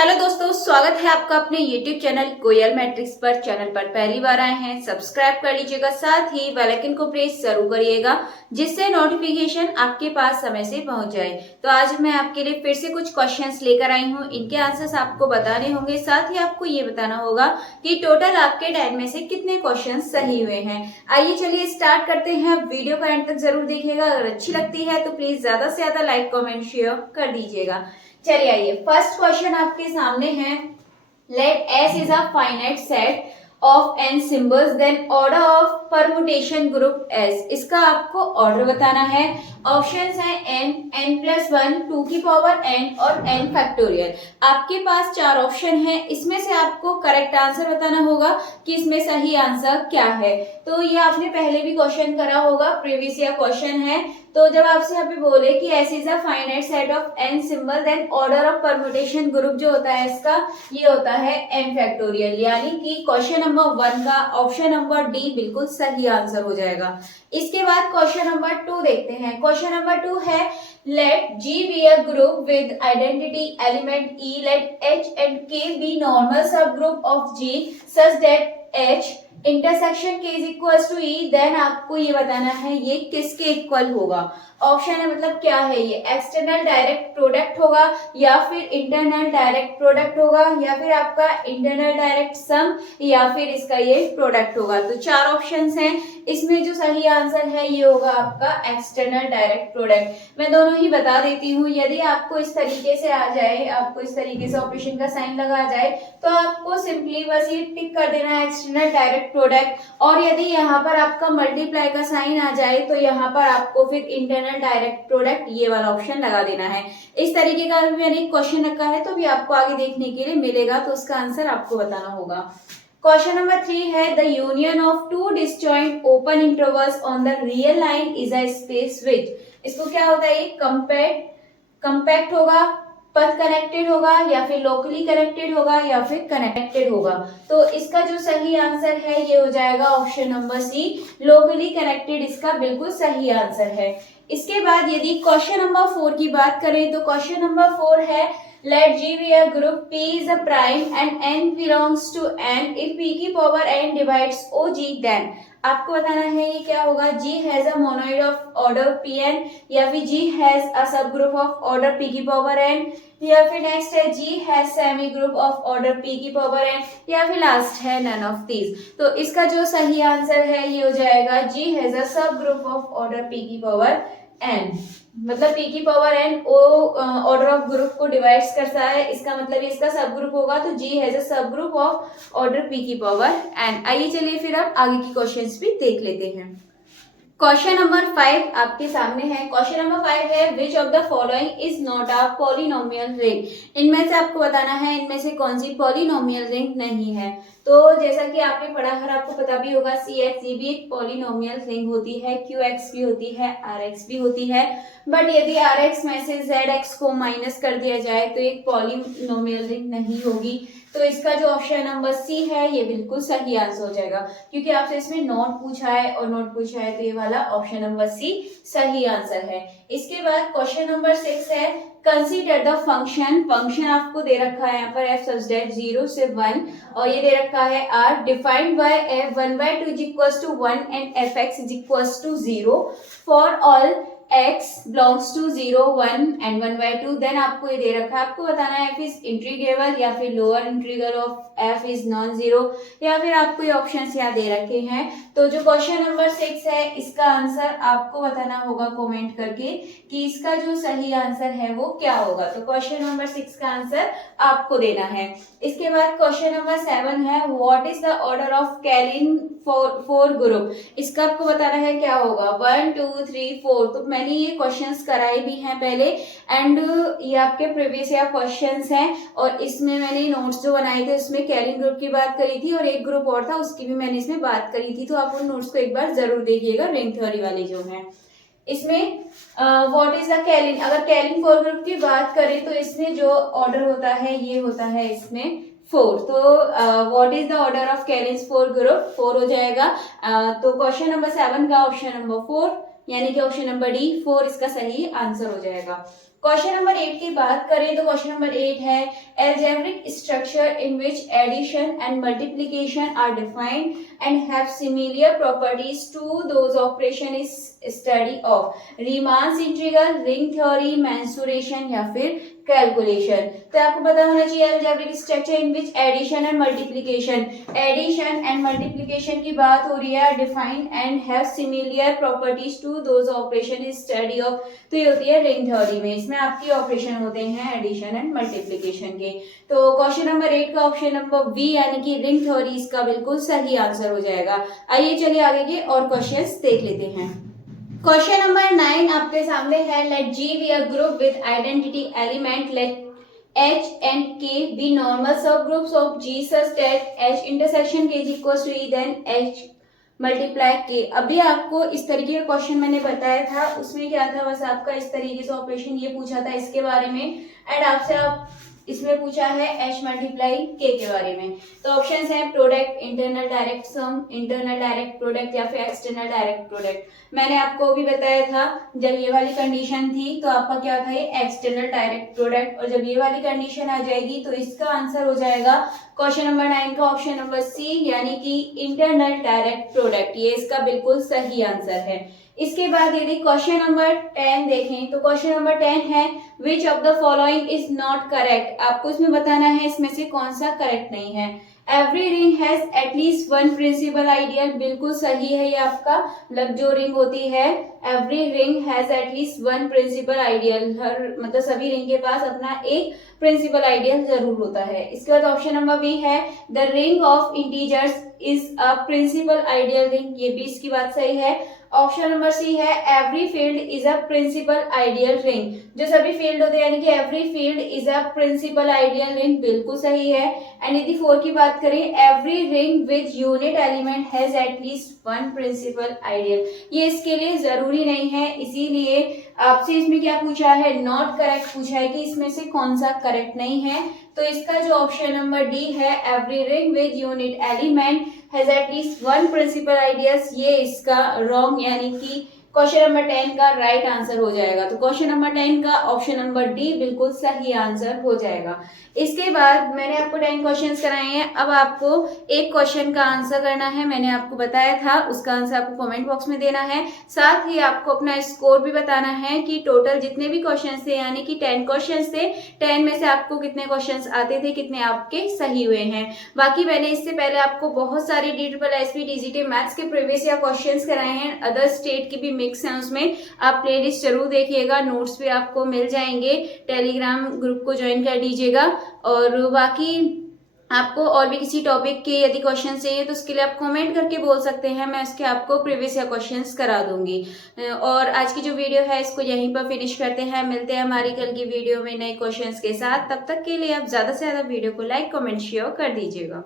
Hello दोस्तों, स्वागत है आपका अपने YouTube चैनल कोयल मैट्रिक्स पर। चैनल पर पहली बार आए हैं, सब्सक्राइब कर लीजिएगा, साथ ही बेल आइकन को प्रेस जरूर करिएगा जिससे नोटिफिकेशन आपके पास समय से पहुंच जाए। तो आज मैं आपके लिए फिर से कुछ क्वेश्चंस लेकर आई हूं, इनके आंसर्स आपको बताने होंगे। साथ ही आपको ये बताना होगा कि टोटल आपके 10 में से कितने क्वेश्चन सही हुए हैं। आइए चलिए स्टार्ट करते हैं। वीडियो को एंड तक जरूर देखिएगा। अगर अच्छी लगती है तो प्लीज ज्यादा से ज्यादा लाइक कमेंट शेयर कर दीजिएगा। चलिए आइए, फर्स्ट क्वेश्चन आपके सामने है। Let S is a finite set of n symbols, then order of permutation group S. इसका आपको ऑर्डर बताना है। ऑप्शंस हैं n, n+1, 2 की पावर n और n फैक्टोरियल। आपके पास 4 ऑप्शन हैं, इसमें से आपको करेक्ट आंसर बताना होगा कि इसमें सही आंसर क्या है। तो ये आपने पहले भी क्वेश्चन करा होगा, प्रीवियस ईयर क्वेश्चन है। तो जब आपसे यहाँ पे बोले कि S is a finite set of n symbol, then order of permutation group जो होता है इसका, ये होता है n फैक्टोरियल। यानी कि क्वेश्चन नंबर 1 का ऑप्शन नंबर डी बिल्कुल सही आंसर हो जाएगा। इसके बाद क्वेश्चन नंबर 2 देखते हैं। क्वेश्चन नंबर 2 है, late G be a group with identity element E, let H and K be normal subgroup of G such that H intersection K is equal to E, then आपको ये बताना है ये किसके equal होगा। Option है मतलब क्या है, ये एक्सटर्नल डायरेक्ट प्रोडक्ट होगा या फिर इंटरनल डायरेक्ट प्रोडक्ट होगा या फिर आपका इंटरनल डायरेक्ट सम या फिर इसका ये प्रोडक्ट होगा। तो 4 ऑप्शंस हैं, इसमें जो सही आंसर है ये होगा आपका एक्सटर्नल डायरेक्ट प्रोडक्ट। मैं दोनों ही बता देती हूँ। यदि आपको इस तरीके से आ जाए, आपको इस तरीके से ऑपरेशन का साइन लगा जाए तो आपको सिंपली बस ये टिक कर देना है एक्सटर्नल डायरेक्ट प्रोडक्ट, और यदि यहाँ पर आपका मल्टीप्लाई का साइन आ जाए तो यहाँ पर आपको फिर इंटरनल डायरेक्ट प्रोडक्ट ये वाला ऑप्शन लगा देना है। इस तरीके का भी मैंने क्वेश्चन रखा है तो भी आपको आगे देखने के लिए मिलेगा, तो उसका आंसर आपको बताना होगा। क्वेश्चन नंबर 3 है, the union of two disjoint open intervals on the real line is a space which. इसको क्या होता है, ये कंपैक्ट होगा, पथ कनेक्टेड होगा या फिर लोकली कनेक्टेड होगा या फिर कनेक्टेड होगा। तो इसका जो सही आंसर है ये हो जाएगा option number C, locally connected इसका बिल्कुल सही आंसर है। इसके बाद यदि क्वेश्चन नंबर 4 की बात करें तो क्वेश्चन नंबर 4 है, let G be a group P is a prime and n belongs to n if P की power n divides OG, then आपको बताना है ये क्या होगा। G has a monoid of order Pn या फिर G has a subgroup of order P की पावर n, या फिर नेक्स्ट है G has semi group of order P की पावर n, या फिर लास्ट है none of these। तो इसका जो सही आंसर है ये हो जाएगा G has a subgroup of order P की पावर n। मतलब P की power n order of group को डिवाइड्स करता है, इसका मतलब इसका सब ग्रुप होगा। तो G हैज अ सब ग्रुप ऑफ ऑर्डर P की पावर n। आइए चलिए फिर अब आगे की क्वेश्चंस भी देख लेते हैं। क्वेश्चन नंबर 5 आपके सामने है। क्वेश्चन नंबर 5 है, which of the following is not a polynomial ring. इनमें से आपको बताना है इनमें से कौन सी पॉलिनोमियल रिंग नहीं है। तो जैसा कि आपने पढ़ा है, आपको पता भी होगा, CX ये भी एक पॉलिनोमियल रिंग होती है, QX भी होती है, RX भी होती है। बट यदि RX में से ZX को माइनस कर दिया जाए तो एक पॉलिनोमियल रिंग नहीं होगी। तो इसका जो ऑप्शन नंबर सी है ये बिल्कुल सही आंसर हो जाएगा, क्योंकि आपसे इसमें नॉट पूछा है और नॉट पूछा है तो ये वाला ऑप्शन नंबर सी सही आंसर है। इसके बाद क्वेश्चन नंबर 6 है, कंसीडर द फंक्शन आपको दे रखा है यहाँ पर f सच दैट 0 से 1 और ये दे रखा है r defined by f 1/2 is equals to 1 and fx is equals to 0 for all x belongs to 0, 1 and 1/2। Then आपको ये दे रखा है, आपको बताना है f इज इंटीग्रेबल या फिर lower integral of f is non zero, या फिर आपको ये ऑप्शंस यहाँ दे रखे हैं। तो जो क्वेश्चन नंबर 6 है इसका आंसर आपको बताना होगा कमेंट करके कि इसका जो सही आंसर है वो क्या होगा। तो क्वेश्चन नंबर 6 का आंसर आपको देना है। इसके बाद क्वेश्चन नंबर 7 है, what is the order of Kaelin four group. इसका आपको बताना है क्या होगा, 1 2 3 4। तो मैंने ये क्वेश्चंस कराए भी हैं पहले एंड ये आपके प्रीवियस ईयर क्वेश्चंस हैं, और इसमें मैंने नोट्स जो बनाए थे उसमें कैलिन ग्रुप की बात करी थी और एक ग्रुप और था उसकी भी मैंने इसमें बात करी थी। तो आप उन नोट्स को एक बार जरूर देखिएगा, रिंग थ्योरी वाले जो हैं। इसमें व्हाट इज द कैलिन, अगर कैलिन फोर ग्रुप की बात करें तो इसमें जो ऑर्डर होता है ये होता है इसमें 4। तो what is the order of Klein's four group, 4 हो जाएगा। तो क्वेश्चन नंबर 7 का ऑप्शन नंबर 4 यानी कि ऑप्शन नंबर डी 4 इसका सही आंसर हो जाएगा। क्वेश्चन नंबर 8 की बात करें तो क्वेश्चन नंबर 8 है algebraic structure in which addition and multiplication are defined and have similar properties to those operation is study of Riemann's integral, ring theory, mensuration या फिर कैलकुलेशन। तो आपको पता होना चाहिए algebraic structure in which addition and multiplication, addition and multiplication की बात हो रही है, define and have similar properties to those operation is study of. तो ये होती है रिंग थ्योरी में, इसमें आपके ऑपरेशन होते हैं एडिशन एंड मल्टीप्लिकेशन के। तो क्वेश्चन नंबर 8 का ऑप्शन नंबर बी यानी कि रिंग थ्योरी इसका बिल्कुल सही आंसर हो जाएगा। आइए चलिए आगे के और क्वेश्चंस देख लेते हैं। क्वेश्चन नंबर 9 आपके सामने है, let G be a group with identity element, let H and K be normal subgroups of G such that H intersection K is equals to E, then H multiply K। अभी आपको इस तरीके का question मैंने बताया था, उसमें क्या था, बस आपका इस तरीके से ऑपरेशन ये पूछा था इसके बारे में, एंड आपसे आप इसमें पूछा है H मल्टीप्लाई K के बारे में। तो ऑप्शंस हैं product, internal direct sum, internal direct product या फिर एक्सटर्नल डायरेक्ट प्रोडक्ट। मैंने आपको भी बताया था जब ये वाली कंडीशन थी तो आपका क्या था, ये एक्सटर्नल डायरेक्ट प्रोडक्ट, और जब ये वाली कंडीशन आ जाएगी तो इसका आंसर हो जाएगा क्वेश्चन नंबर 9 का ऑप्शन नंबर सी यानी कि इंटरनल डायरेक्ट प्रोडक्ट। ये इसका बिल्कुल सही आंसर है। इसके बाद यदि क्वेश्चन नंबर 10 देखें तो क्वेश्चन नंबर 10 है which of the following is not correct. आपको इसमें बताना है इसमें से कौन सा करेक्ट नहीं है। Every ring has at least one principal ideal, बिल्कुल सही है ये आपका। मतलब जो रिंग होती है every ring has at least one principal ideal, हर मतलब सभी रिंग के पास अपना एक प्रिंसिपल आइडियल जरूर होता है। इसके बाद ऑप्शन नंबर बी है the ring of integers is a principal ideal ring, ये भी इसकी बात सही है। ऑप्शन नंबर सी है every field is a principal ideal ring, जो सभी फील्ड होते हैं यानी कि every field is a principal ideal ring, बिल्कुल सही है। एंड यदि 4 की बात करें every ring with unit element has at least one principal ideal, ये इसके लिए जरूरी नहीं है, इसीलिए आपसे इसमें क्या पूछा है, नॉट करेक्ट पूछा है कि इसमें से कौन सा करेक्ट नहीं है। तो इसका जो ऑप्शन नंबर डी है every ring with unit element has at least one principal ideals, ये इसका रॉन्ग यानी कि क्वेश्चन नंबर 10 का राइट आंसर हो जाएगा। तो क्वेश्चन नंबर 10 का ऑप्शन नंबर डी बिल्कुल सही आंसर हो जाएगा। इसके बाद मैंने आपको 10 क्वेश्चंस कराए हैं, अब आपको एक क्वेश्चन का आंसर करना है। मैंने आपको बताया था उसका आंसर आपको कमेंट बॉक्स में देना है, साथ ही आपको अपना स्कोर भी बताना है कि टोटल जितने भी क्वेश्चन थे यानी कि 10 क्वेश्चन थे, 10 में से आपको कितने क्वेश्चन आते थे, कितने आपके सही हुए हैं। बाकी मैंने इससे पहले आपको बहुत सारे DSSB DGT मैथ्स के प्रीवियस ईयर क्वेश्चंस कराए हैं, अदर स्टेट की भी मिक्स है, उसमें आप प्लेलिस्ट जरूर देखिएगा, नोट्स भी आपको मिल जाएंगे, टेलीग्राम ग्रुप को ज्वाइन कर दीजिएगा। और बाकी आपको और भी किसी टॉपिक के यदि क्वेश्चन चाहिए तो उसके लिए आप कमेंट करके बोल सकते हैं, मैं उसके आपको प्रीवियस ईयर क्वेश्चंस करा दूंगी। और आज की जो वीडियो है इसको यहीं पर फिनिश करते हैं, मिलते हैं हमारी कल की वीडियो में नए क्वेश्चंस के साथ। तब तक के लिए आप ज्यादा से ज्यादा वीडियो को लाइक कमेंट शेयर कर दीजिएगा।